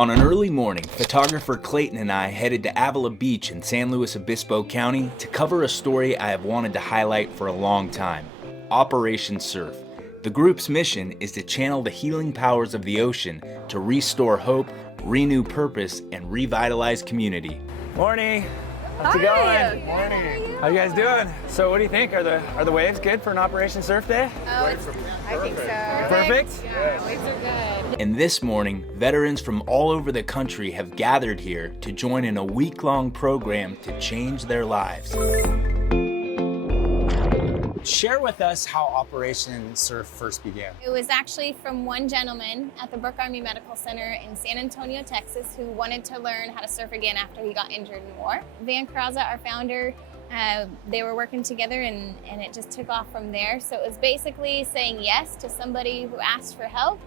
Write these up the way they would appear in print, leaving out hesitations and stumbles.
On an early morning, photographer Clayton and I headed to Avila Beach in San Luis Obispo County to cover a story I have wanted to highlight for a long time, Operation Surf. The group's mission is to channel the healing powers of the ocean to restore hope, renew purpose, and revitalize community. Morning. How's it going? Morning. How you guys doing? So what do you think? Are the waves good for an Operation Surf Day? Oh, I think so. Perfect? Yeah, waves are good. And this morning, veterans from all over the country have gathered here to join in a week-long program to change their lives. Share with us how Operation Surf first began. It was actually from one gentleman at the Brooke Army Medical Center in San Antonio, Texas, who wanted to learn how to surf again after he got injured in war. Van Krause, our founder, they were working together and it just took off from there. So it was basically saying yes to somebody who asked for help,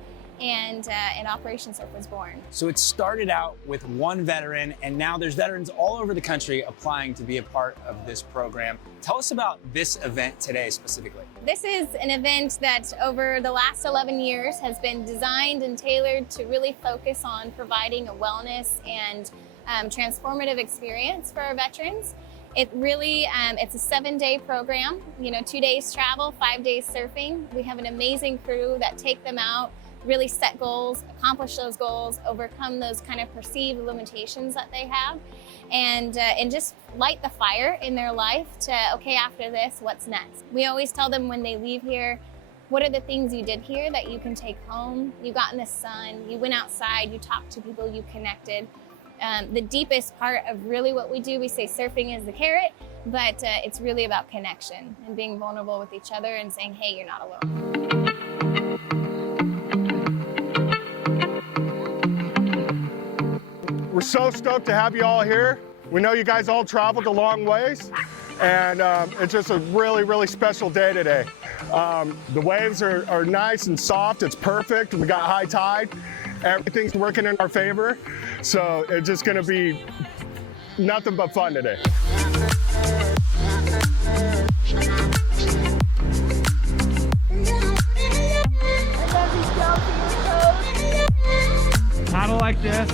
and Operation Surf was born. So it started out with one veteran, and now there's veterans all over the country applying to be a part of this program. Tell us about this event today specifically. This is an event that over the last 11 years has been designed and tailored to really focus on providing a wellness and transformative experience for our veterans. It really, it's a 7-day program, 2 days travel, 5 days surfing. We have an amazing crew that take them out, really set goals, accomplish those goals, overcome those kind of perceived limitations that they have, and just light the fire in their life to, okay, after this, what's next? We always tell them when they leave here, what are the things you did here that you can take home? You got in the sun, you went outside, you talked to people, you connected. The deepest part of really what we do, we say surfing is the carrot, but it's really about connection and being vulnerable with each other and saying, hey, you're not alone. We're so stoked to have you all here. We know you guys all traveled a long ways, and it's just a really, really special day today. The waves are nice and soft. It's perfect. We got high tide. Everything's working in our favor. So it's just gonna be nothing but fun today. Paddle like this,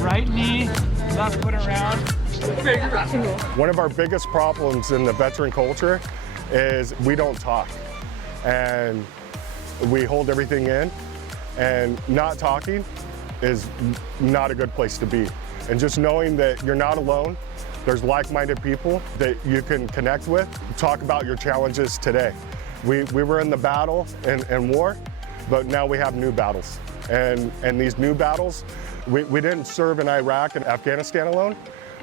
right knee, left foot around. One of our biggest problems in the veteran culture is we don't talk, and we hold everything in, and not talking is not a good place to be. And just knowing that you're not alone, there's like-minded people that you can connect with, talk about your challenges today. We were in the battle and war, but now we have new battles. And these new battles, we didn't serve in Iraq and Afghanistan alone.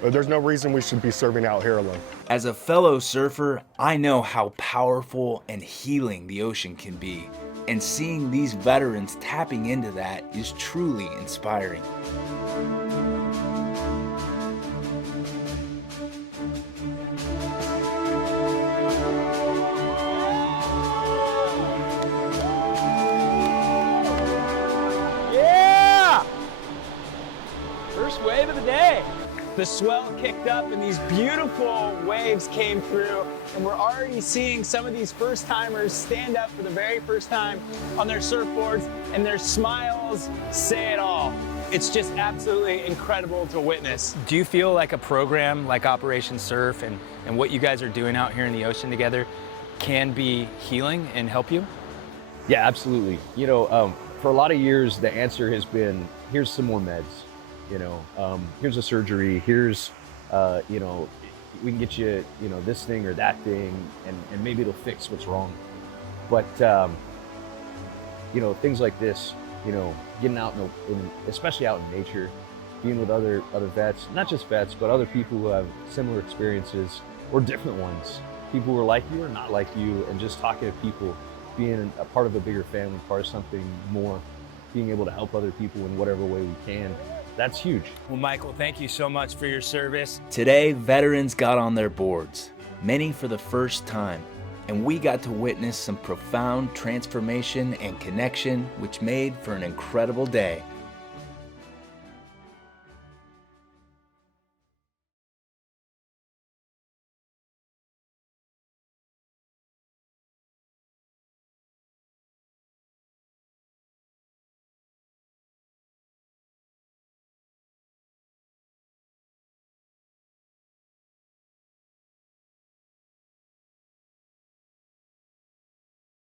There's no reason we should be serving out here alone. As a fellow surfer, I know how powerful and healing the ocean can be. And seeing these veterans tapping into that is truly inspiring. Yeah! First wave of the day. The swell kicked up and these beautiful waves came through, and we're already seeing some of these first timers stand up for the very first time on their surfboards, and their smiles say it all. It's just absolutely incredible to witness. Do you feel like a program like Operation Surf and what you guys are doing out here in the ocean together can be healing and help you? Yeah, absolutely. For a lot of years, the answer has been, here's some more meds. Here's a surgery, here's, we can get you, this thing or that thing, and maybe it'll fix what's wrong. But, things like this, getting out, especially out in nature, being with other vets, not just vets, but other people who have similar experiences or different ones, people who are like you or not like you, and just talking to people, being a part of a bigger family, part of something more, being able to help other people in whatever way we can. That's huge. Well, Michael, thank you so much for your service. Today, veterans got on their boards, many for the first time, and we got to witness some profound transformation and connection, which made for an incredible day.